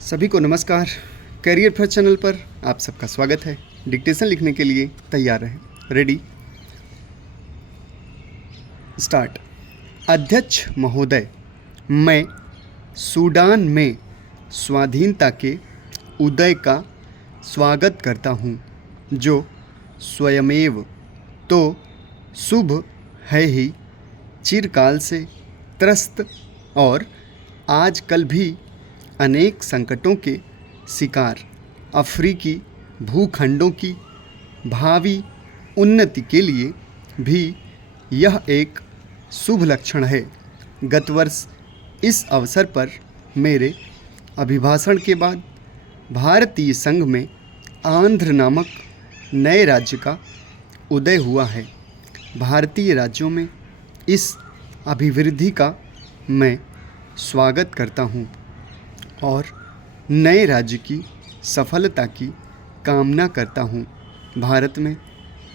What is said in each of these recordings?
सभी को नमस्कार। करियर फर्स्ट चैनल पर आप सबका स्वागत है। डिक्टेशन लिखने के लिए तैयार रहें। Ready start. अध्यक्ष महोदय, मैं सूडान में स्वाधीनता के उदय का स्वागत करता हूँ, जो स्वयमेव तो शुभ है ही, चिरकाल से त्रस्त और आजकल भी अनेक संकटों के शिकार अफ्रीकी भूखंडों की भावी उन्नति के लिए भी यह एक शुभ लक्षण है। गत वर्ष इस अवसर पर मेरे अभिभाषण के बाद भारतीय संघ में आंध्र नामक नए राज्य का उदय हुआ है। भारतीय राज्यों में इस अभिवृद्धि का मैं स्वागत करता हूँ और नए राज्य की सफलता की कामना करता हूँ। भारत में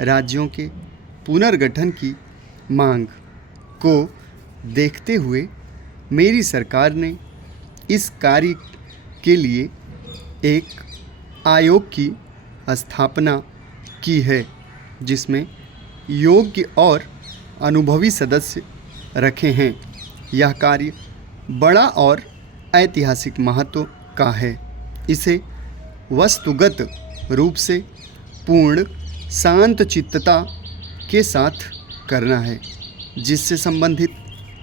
राज्यों के पुनर्गठन की मांग को देखते हुए मेरी सरकार ने इस कार्य के लिए एक आयोग की स्थापना की है, जिसमें योग्य और अनुभवी सदस्य रखे हैं। यह कार्य बड़ा और ऐतिहासिक महत्व का है। इसे वस्तुगत रूप से पूर्ण शांत चित्तता के साथ करना है, जिससे संबंधित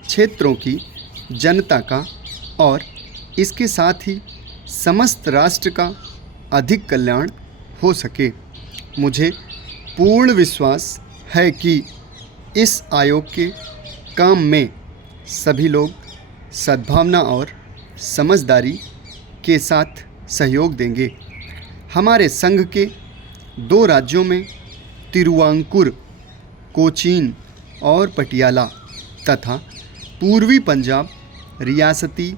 क्षेत्रों की जनता का और इसके साथ ही समस्त राष्ट्र का अधिक कल्याण हो सके। मुझे पूर्ण विश्वास है कि इस आयोग के काम में सभी लोग सद्भावना और समझदारी के साथ सहयोग देंगे। हमारे संघ के 2 राज्यों में तिरुवांकुर, कोचीन और पटियाला तथा पूर्वी पंजाब रियासती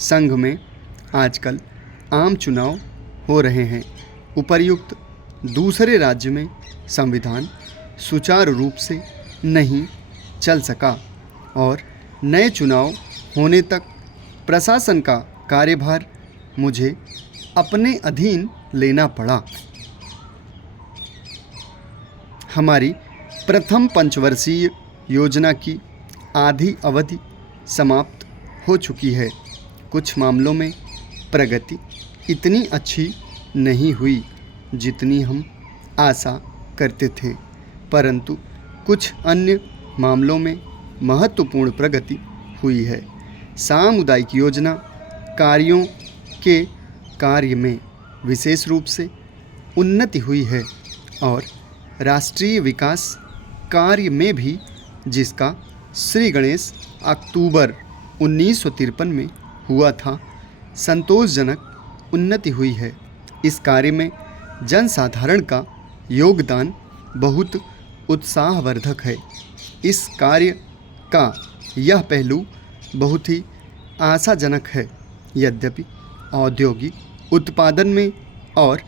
संघ में आजकल आम चुनाव हो रहे हैं। उपर्युक्त दूसरे राज्य में संविधान सुचारू रूप से नहीं चल सका और नए चुनाव होने तक प्रशासन का कार्यभार मुझे अपने अधीन लेना पड़ा। हमारी प्रथम पंचवर्षीय योजना की आधी अवधि समाप्त हो चुकी है। कुछ मामलों में प्रगति इतनी अच्छी नहीं हुई जितनी हम आशा करते थे, परंतु कुछ अन्य मामलों में महत्वपूर्ण प्रगति हुई है। सामुदायिक योजना कार्यों के कार्य में विशेष रूप से उन्नति हुई है और राष्ट्रीय विकास कार्य में भी, जिसका श्री गणेश अक्टूबर 1953 में हुआ था, संतोषजनक उन्नति हुई है। इस कार्य में जनसाधारण का योगदान बहुत उत्साहवर्धक है। इस कार्य का यह पहलू बहुत ही आशाजनक है। यद्यपि औद्योगिक उत्पादन में और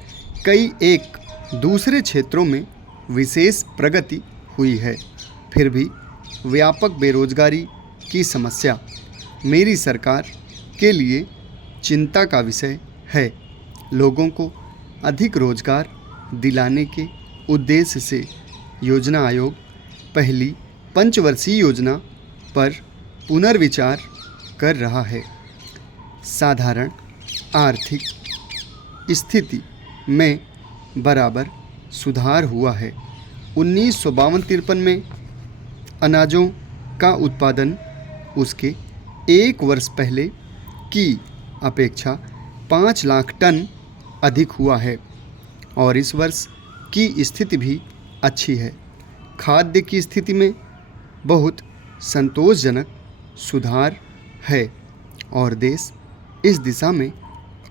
कई एक दूसरे क्षेत्रों में विशेष प्रगति हुई है, फिर भी व्यापक बेरोजगारी की समस्या मेरी सरकार के लिए चिंता का विषय है। लोगों को अधिक रोजगार दिलाने के उद्देश्य से योजना आयोग पहली पंचवर्षीय योजना पर पुनर्विचार कर रहा है। साधारण आर्थिक स्थिति में बराबर सुधार हुआ है। 1952-53 में अनाजों का उत्पादन उसके 1 वर्ष पहले की अपेक्षा 5 लाख टन अधिक हुआ है और इस वर्ष की स्थिति भी अच्छी है। खाद्य की स्थिति में बहुत संतोषजनक सुधार है और देश इस दिशा में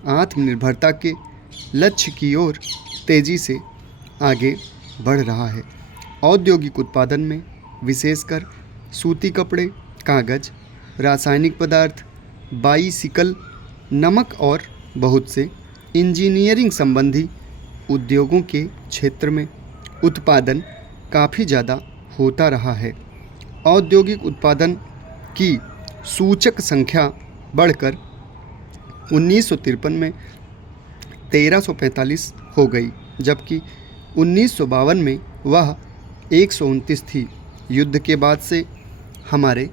आत्मनिर्भरता के लक्ष्य की ओर तेज़ी से आगे बढ़ रहा है। औद्योगिक उत्पादन में विशेषकर सूती कपड़े, कागज़, रासायनिक पदार्थ, बाईसिकल, नमक और बहुत से इंजीनियरिंग संबंधी उद्योगों के क्षेत्र में उत्पादन काफ़ी ज़्यादा होता रहा है। औद्योगिक उत्पादन की सूचक संख्या बढ़कर 1953 में 1345 हो गई, जबकि 1952 में वह 129 थी। युद्ध के बाद से हमारे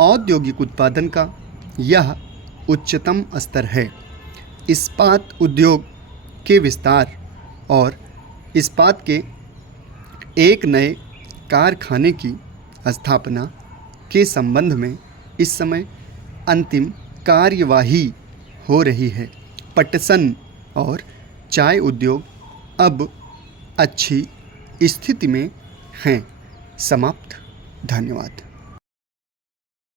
औद्योगिक उत्पादन का यह उच्चतम स्तर है। इस्पात उद्योग के विस्तार और इस्पात के एक नए कारखाने की स्थापना के संबंध में इस समय अंतिम कार्यवाही हो रही है। पटसन और चाय उद्योग अब अच्छी स्थिति में हैं। समाप्त। धन्यवाद।